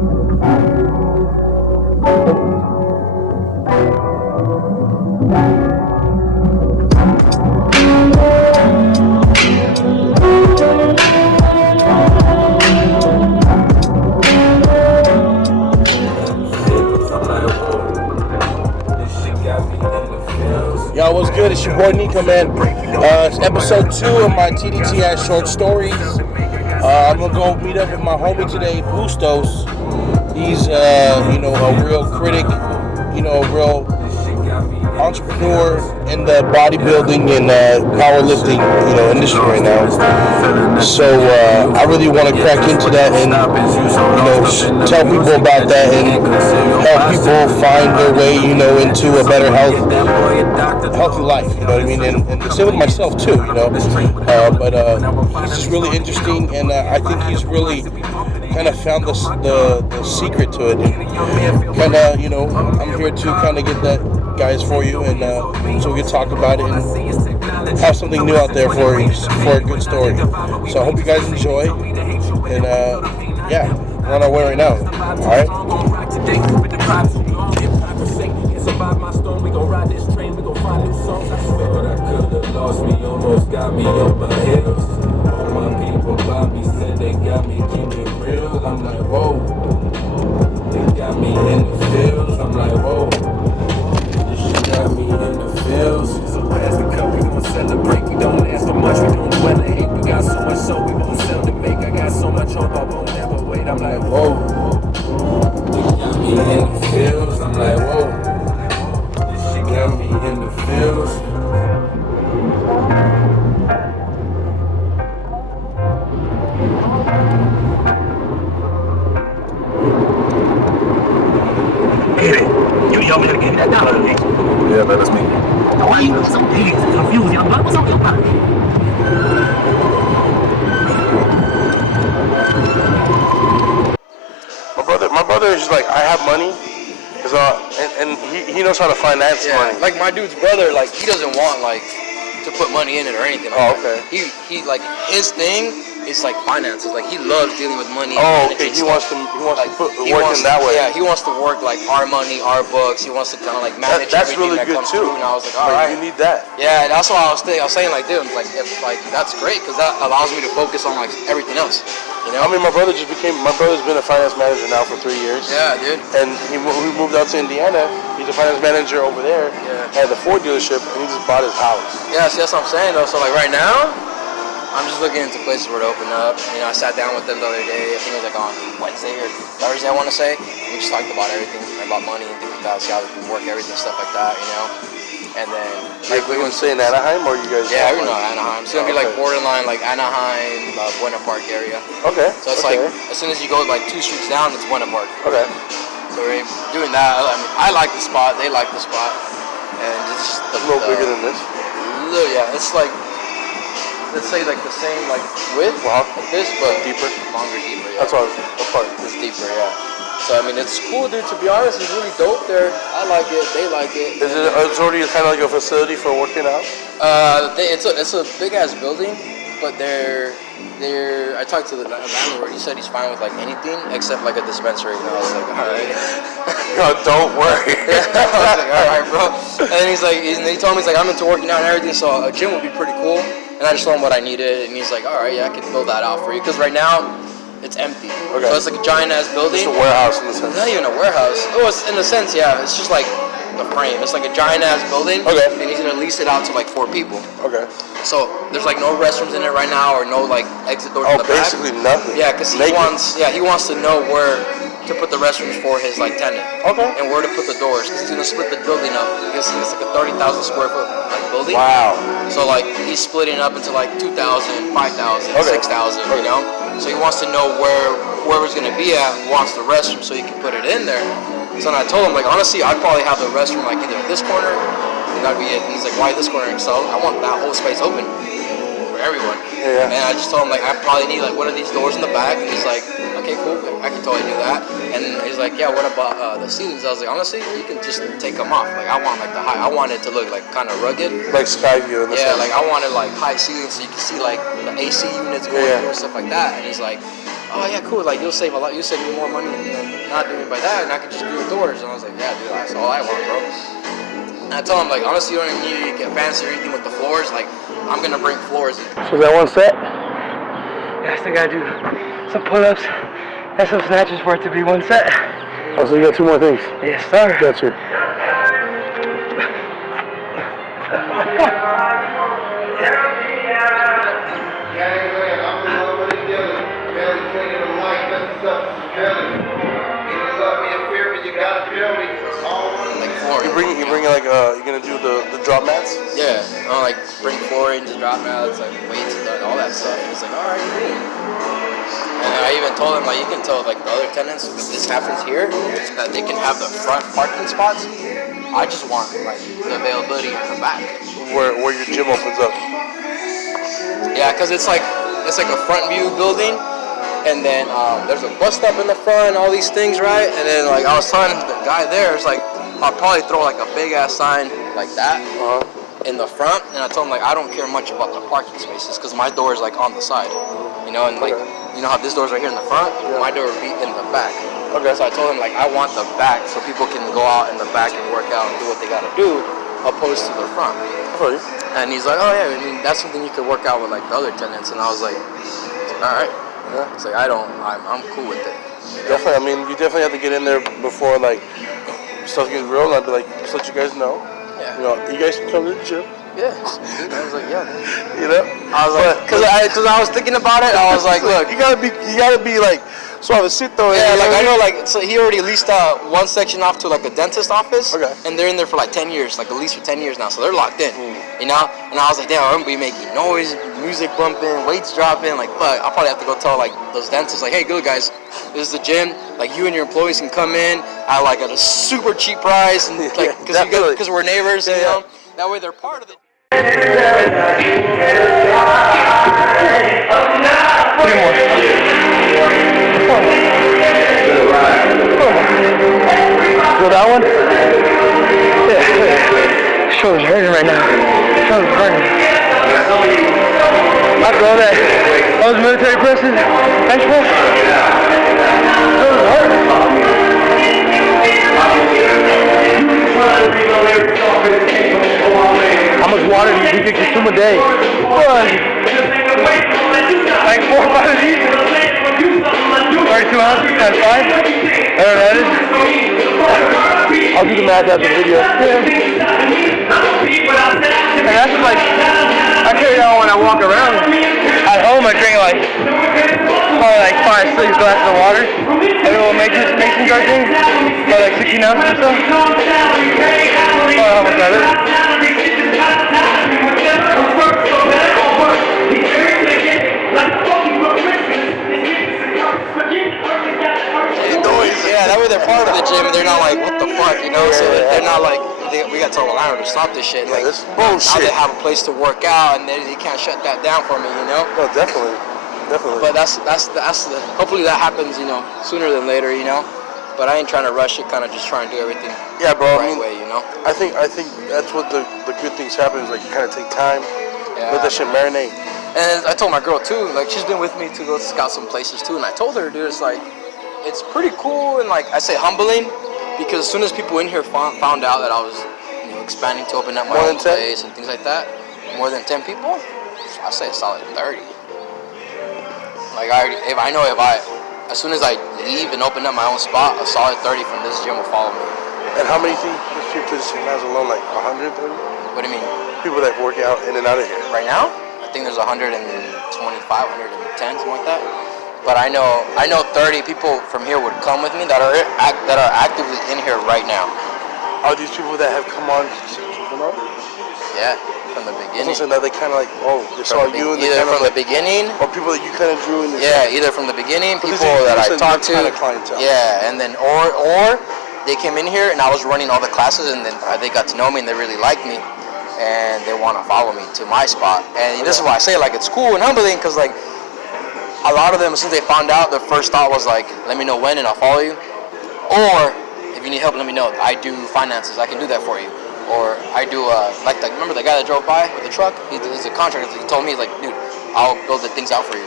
Yo, what's good? It's your boy Nico, man. It's episode 2 of my TDTI short stories. I'm gonna go meet up with my homie today, Bustos. He's, a real critic, a real entrepreneur in the bodybuilding and powerlifting, industry right now. So I really want to crack into that and, tell people about that and help people find their way, into a better healthy life. You know what I mean? And the same with myself too. But he's just really interesting, and I think he's really kind of found the secret to it. And kind of, I'm here to kind of get that, guys, for you, and so we can talk about it and have something new out there for a good story. So I hope you guys enjoy, and we're on our way right now. All right. It's about my storm. We gon' ride this train. We gon' find new songs. I swear, but I could've lost me. Almost got me on my heels. All my people by me said they got me. Keep it real. I'm like, whoa. They got me in the fields. I'm like, whoa. Got me in the fields. So pass the cup, we gon' celebrate. We don't ask for much, we don't dwell in hate. We got so much so we won't sell to make. I got so much hope, I won't never wait. I'm like, whoa. They got me in the fields. I'm like, whoa. She got me in the fields. Baby, you told me to give me that dollar today. Yeah, man, that's me. Why you so confused, young buck? What's on your mind? My brother is just like, I have money, and he knows how to finance money. Like my dude's brother, like he doesn't want like to put money in it or anything. Like okay. He like his thing is like finances. Like he loves dealing with money. Oh, okay. He wants to work in that way. Yeah, he wants to work like our money, our books. He wants to kind of like manage that's everything really that good comes too. through. And I was like, all right, you need that. Yeah, that's what I was saying, like, dude, like, if, like that's great because that allows me to focus on like everything else. You know? I mean, my brother's been a finance manager now for 3 years. Yeah, dude. And we moved out to Indiana. He's a finance manager over there at the Ford dealership, and he just bought his house. Yeah, see, that's what I'm saying, though. So, like, right now, I'm just looking into places where to open up. I sat down with them the other day. I think it was, like, on Wednesday or Thursday, I want to say. We just talked about everything, about money and things like that, see how we can work everything, stuff like that, And then, like, we would say in Anaheim, or you guys? Yeah, we're not Anaheim. It's gonna be like borderline, like Anaheim, Buena Park area. Okay. So it's like as soon as you go like 2 streets down, it's Buena Park. Okay. So we're doing that. I mean, I like the spot. They like the spot, and it's just a little bigger than this. Yeah, it's like, let's say like the same like width like this, but deeper, deeper. Yeah. That's what the part. It's deeper, yeah. So I mean, it's cool, dude. To be honest, it's really dope there. I like it. They like it. It's already kind of like a facility for working out? It's a big ass building, but they're. I talked to the landlord. He said he's fine with like anything except like a dispensary. And I was like, all right. No, don't worry. I was like, all right, bro. And he told me, he's like, I'm into working out and everything, so a gym would be pretty cool. And I just told him what I needed, and he's like, all right, yeah, I can build that out for you. Because right now, it's empty. Okay. So it's like a giant ass building. It's a warehouse in the sense. Not even a warehouse. Oh, it's in a sense, yeah. It's just like the frame. It's like a giant ass building. Okay. And he's gonna lease it out to like 4 people. Okay. So there's like no restrooms in it right now, or no like exit doors in the back. Basically nothing. Yeah, because he wants to know where to put the restrooms for his like tenant. Okay. And where to put the doors, because he's gonna split the building up. Because it's like a 30,000 square foot like building. Wow. So like he's splitting it up into like 2,000, 5,000, 6,000. You know. So he wants to know where whoever's gonna be at wants the restroom, so he can put it in there. So then I told him, like, honestly, I'd probably have the restroom like either this corner, and that'd be it. And he's like, why this corner? So I want that whole space open for everyone. Yeah. And I just told him, like, I probably need like one of these doors in the back. And he's like, okay, cool, I can totally do that. And he's like, yeah, what about the ceilings? I was like, honestly, you can just take them off. Like, I want like the high. I want it to look like kind of rugged. Like sky view. In the like I wanted like high ceilings so you can see like the AC units going through and stuff like that. And he's like, oh yeah, cool. Like you'll save a lot. You save me more money, not doing it by that, and I could just do the doors. And I was like, yeah, dude, that's all I want, bro. And I told him like, honestly, you don't even need to get fancy or anything with the floors. Like, I'm gonna bring floors in. So is that one set? Yeah, I still gotta do some pull-ups and some snatches for it to be one set. Oh, so you got 2 more things? Yes, sir. Gotcha. You bring like you're gonna do the drop mats? Yeah, I'll like bring floorings, drop mats, like weights, and all that stuff. And he's like, all right, cool. And I even told him like, you can tell like the other tenants if this happens here, that they can have the front parking spots. I just want like the availability in the back. Where your gym opens up. Yeah, cause it's like a front view building, and then there's a bus stop in the front, all these things, right? And then like I was telling the guy there, it's like I'll probably throw like a big ass sign like that in the front, and I told him like I don't care much about the parking spaces because my door is like on the side, and like you know how this door's right here in the front, my door would be in the back. Okay. So I told him like I want the back so people can go out in the back and work out and do what they gotta do, opposed to the front. And he's like, oh yeah, I mean that's something you could work out with like the other tenants, and I was like, all right. Yeah. It's like I'm cool with it. Definitely. I mean, you definitely have to get in there before like stuff gets real, and I'd be like, just let you guys know. Yeah. You know, you guys can come to the gym. Yeah. I was like, yeah. You know. I was like, cause I was thinking about it. I was like, look, you gotta be like suavecito. Yeah, like I know, like so he already leased one section off to like a dentist office. Okay. And they're in there for like 10 years, like at least for 10 years now, so they're locked in. You know. And I was like, damn, I'm gonna be making noise, music bumping, weights dropping. Like, fuck, I'll probably have to go tell like those dentists, like, hey, good guys, this is the gym. Like, you and your employees can come in at like at a super cheap price, and like because we're neighbors, you know. That way they're part of it. So that one? Yeah. Shoulders hurting right now. Shoulders hurting. I throw that. Those military presses, bench press. Shoulders hurting. How much water do you think you consume a day? Like 4 or 5 of these? 32 ounces times 5? I don't know that is. I'll do the math after the video. Yeah. And that's like, I carry that when I walk around. At home I drink like, probably like 5, 6 glasses of water. A little mason jar thing, probably like 16 ounces or so. How much that is? Yeah, that way they're part of the gym and they're not like, what the fuck, you know? So they're not like, we got to tell the landlord to stop this shit. Like, this bullshit. Now they have a place to work out and they can't shut that down for me, you know? No, definitely. But that's hopefully that happens, you know, sooner than later, you know? But I ain't trying to rush it, kind of just trying to do everything the right way, you know? I think that's what the good things happen is like you kind of take time, let that shit marinate. And I told my girl too, like she's been with me to go scout some places too, and I told her, dude, it's like, it's pretty cool and like I say humbling, because as soon as people in here found out that I was, you know, expanding to open up my own place and things like that, more than 10 people, I say a solid 30. Like as soon as I leave and open up my own spot, a solid 30 from this gym will follow me. And how many think this position has alone, like 130? What do you mean? People that work out in and out of here. Right now? I think there's 125, 110, something like that. But I know 30 people from here would come with me that are actively in here right now. Are these people that have come on? Yeah, from the beginning. So that they kind of like, they saw you and either from the beginning, or people that you kind of drew in. Either from the beginning, people that I talked to. Kind of clientele. Yeah, and then or they came in here and I was running all the classes, and then they got to know me and they really liked me, and they want to follow me to my spot. And this is why I say like it's cool and humbling, because like a lot of them, since they found out, their first thought was like, let me know when and I'll follow you, or if you need help, let me know. I do finances, I can do that for you. Or I do, remember the guy that drove by with the truck? He's a contractor. He told me, he's like, dude, I'll build the things out for you.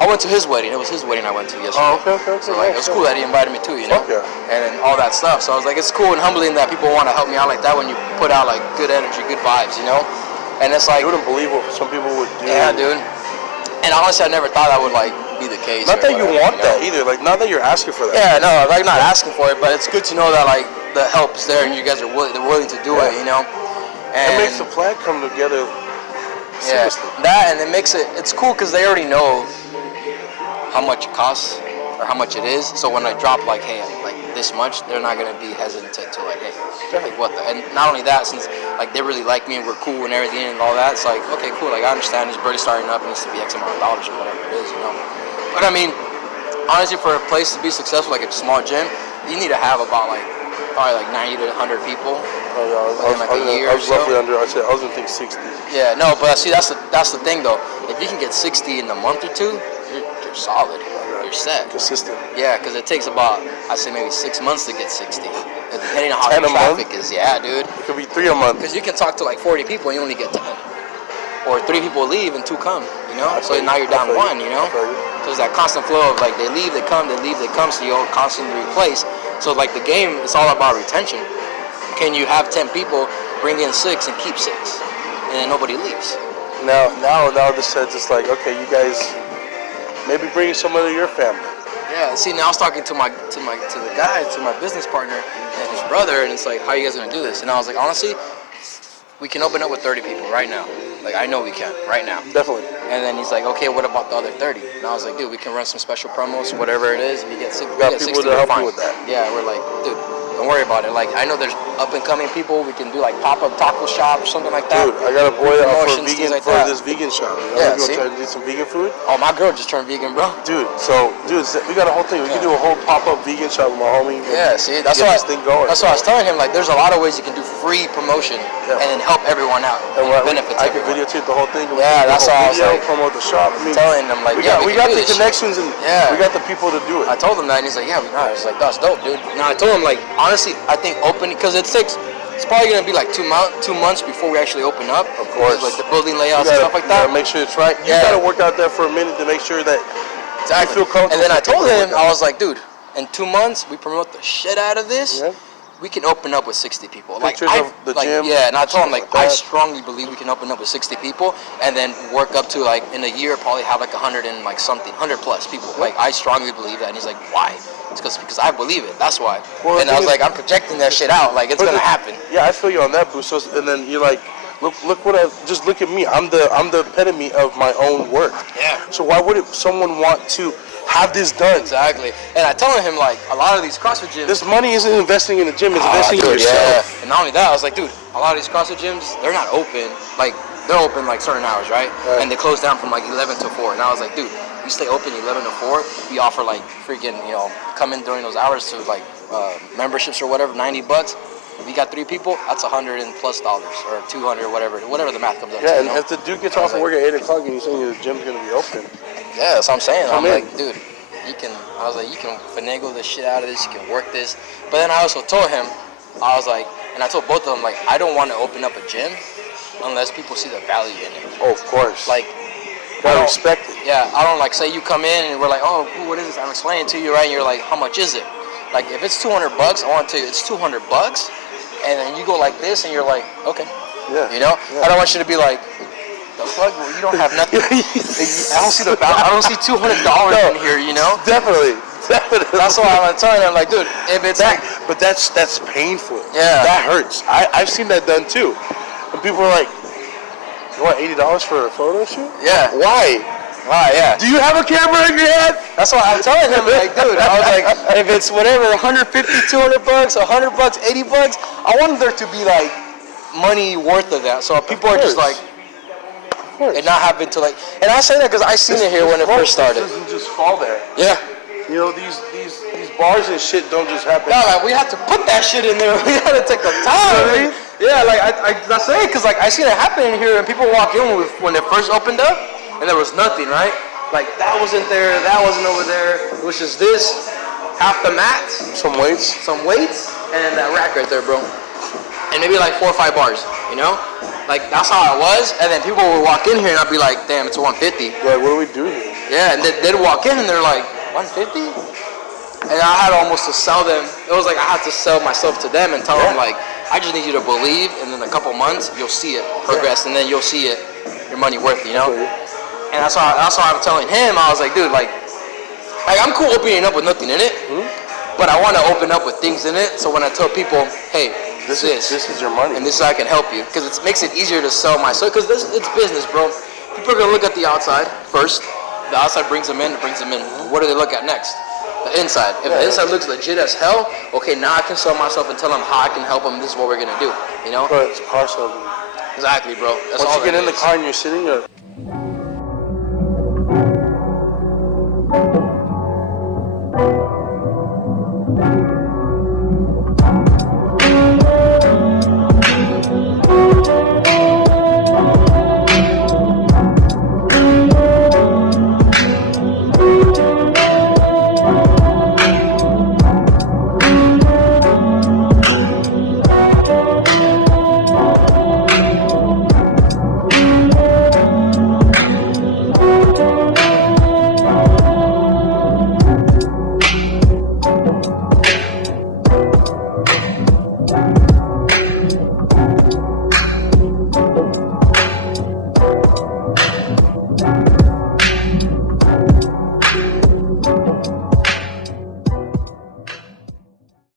I went to his wedding. It was his wedding I went to yesterday. Oh, okay. So like, it was cool that he invited me too, you know. Okay. And then all that stuff. So I was like, it's cool and humbling that people want to help me out like that when you put out like good energy, good vibes, you know. And it's like, You wouldn't believe what some people would do. yeah, dude. And honestly, I never thought that would like be the case. Not that you whatever, want that either. Like, not that you're asking for that. Yeah, no, like not asking for it, but it's good to know that like the help is there and you guys are willing to do it, you know. And It makes the plan come together. yeah, Seriously. that and it makes it's cool because they already know how much it costs or how much it is. So when I drop like, hey, like this much, they're not gonna be hesitant to like, hey, like what the? And not only that, since like they really like me and we're cool and everything and all that, it's like, okay, cool. Like I understand he's barely starting up, it needs to be X amount of dollars or whatever it is, you know. But I mean, honestly, for a place to be successful, like a small gym, you need to have about like probably like 90 to 100 people. Oh, yeah, I was roughly under. I was gonna think 60. Yeah, no, but see, that's the thing though. If you can get 60 in a month or two, you're solid. You're set. Consistent. Yeah, because it takes about, I'd say maybe 6 months to get 60. Depending on how 10 the a traffic month? is. Yeah, dude. It could be 3 a month. Because you can talk to like 40 people and you only get 10. Or 3 people leave and 2 come, you know? So now you're down 1, you know? So it's that constant flow of like they leave, they come, they leave, they come, so you'll constantly replace. So like the game, it's all about retention. Can you have 10 people, bring in 6 and keep 6? And then nobody leaves. Now this says it's like, okay, you guys maybe bring someone of your family. Yeah, see, now I was talking to the guy, to my business partner and his brother, and it's like, how are you guys gonna do this? And I was like, honestly, we can open up with 30 people right now. Like, I know we can, right now. Definitely. And then he's like, okay, what about the other 30? And I was like, dude, we can run some special promos, whatever it is. If you get 60, got people 60, to we're help fine. you with that. Yeah, we're like, dude, don't worry about it. Like, I know there's up and coming people. We can do like pop-up taco shop or something like that. Dude, I got a boy out for Promotions, things vegan like for that. this vegan shop. You know, Yeah, we're see? gonna try to do some vegan food. Oh, my girl just turned vegan, bro. Dude, we got a whole thing. We can do a whole pop-up vegan shop with my homie. Yeah, see, that's get what this thing going. That's what I was telling him. Like, there's a lot of ways you can do free promotion and then help everyone out And benefits I can everyone. videotape the whole thing. Yeah, that's all. why I was like, promote the shop. I mean, telling them like, we yeah, got can do the this shit. connections and Yeah. we got the people to do it. I told him that, and he's like, yeah, we know. He's like, that's dope, dude. Now I told him like, honestly, I think opening because it's probably gonna be like 2 months before we actually open up. Of course. Like the building layouts and stuff like You that. gotta make sure it's right. You Yeah. gotta work out there for a minute to make sure that Exactly. you feel comfortable. And then I told with him, it. I was like, dude, in 2 months we promote the shit out of this. Yeah. We can open up with 60 people. Pictures like, of the like, gym, yeah, and I told him like stuff like I that. strongly believe we can open up with 60 people and then work up to like in a year probably have like 100 and like something 100 plus people. Like I strongly believe that. And he's like, why? It's because I believe it. That's why. Well, and the I was thing like, I'm projecting that shit out. Like it's gonna happen. Yeah, I feel you on that, Bustos. And then you're like, look what just look at me. I'm the epitome of my own work. Yeah. So why would someone want to have this done? Exactly. And I told him like a lot of these CrossFit gyms. This money isn't investing in the gym, it's investing in Dude, yourself. yeah. And not only that, I was like, dude, a lot of these CrossFit gyms, they're not open. Like, they're open like certain hours, right? Right. And they close down from like 11 to 4. And I was like, dude, we stay open 11 to 4. We offer like freaking, come in during those hours to like memberships or whatever, $90. If you got 3 people, that's $100+ or 200 or whatever the math comes up to. Yeah, and if the dude gets off of work at 8 o'clock and you're saying the gym's gonna be open, Yeah, that's what I'm saying. I'm in. like, dude, you can finagle the shit out of this, you can work this. But then I also told him, I was like, and I told both of them, like, I don't want to open up a gym unless people see the value in it. oh, of course. Like, gotta respect it. yeah, I don't like say you come in and we're like, oh, what is this? I'm explaining to you, right? And you're like, how much is it? Like, if it's $200, I want to tell you it's $200, and then you go like this and you're like, okay, Yeah. I don't want you to be like, the fuck, well, you don't have nothing. I don't see the value. I don't see $200 in here, Definitely. That's why I'm telling them, like, dude, if it's like, But that's painful. Yeah. That hurts. I've seen that done too. And people are like, you want $80 for a photo shoot? yeah, Why? yeah. Do you have a camera in your head? That's why I'm telling him, like, dude, I was like, if it's whatever, $150, $200, $100, $80, I want there to be like money worth of that. So people are just like, and not having to like, and I say that because I seen it here when it first started. It doesn't just fall there. Yeah. These bars and shit don't just happen. No, like we have to put that shit in there. We gotta take the time. You know what I mean? Yeah, like I say, because like I seen it happen in here, and people walk in when it first opened up, and there was nothing, right? Like that wasn't there, that wasn't over there. It was just this, half the mat, Some weights. some weights, and that rack right there, bro. And maybe like 4 or 5 bars, Like that's how it was. And then people would walk in here, and I'd be like, damn, it's 150. Yeah, what do we do here? Yeah, and they'd walk in and they're like, 150? And I had almost to sell them. It was like I had to sell myself to them and tell them like, I just need you to believe, and in a couple months you'll see it progress, and then you'll see it, your money worth, you know. And that's why I'm telling him. I was like, dude, like I'm cool opening up with nothing in it, but I want to open up with things in it. So when I tell people, hey, this is your money, and this is how I can help you, because it makes it easier to sell my soul. Because it's business, bro. People are gonna look at the outside first. The outside brings them in. What do they look at next? The inside. If the inside looks legit as hell, okay, now I can sell myself and tell them how I can help them. This is what we're gonna do. You know? But it's a car salesman. Exactly, bro. That's Once all you get it in the is. car and you're sitting,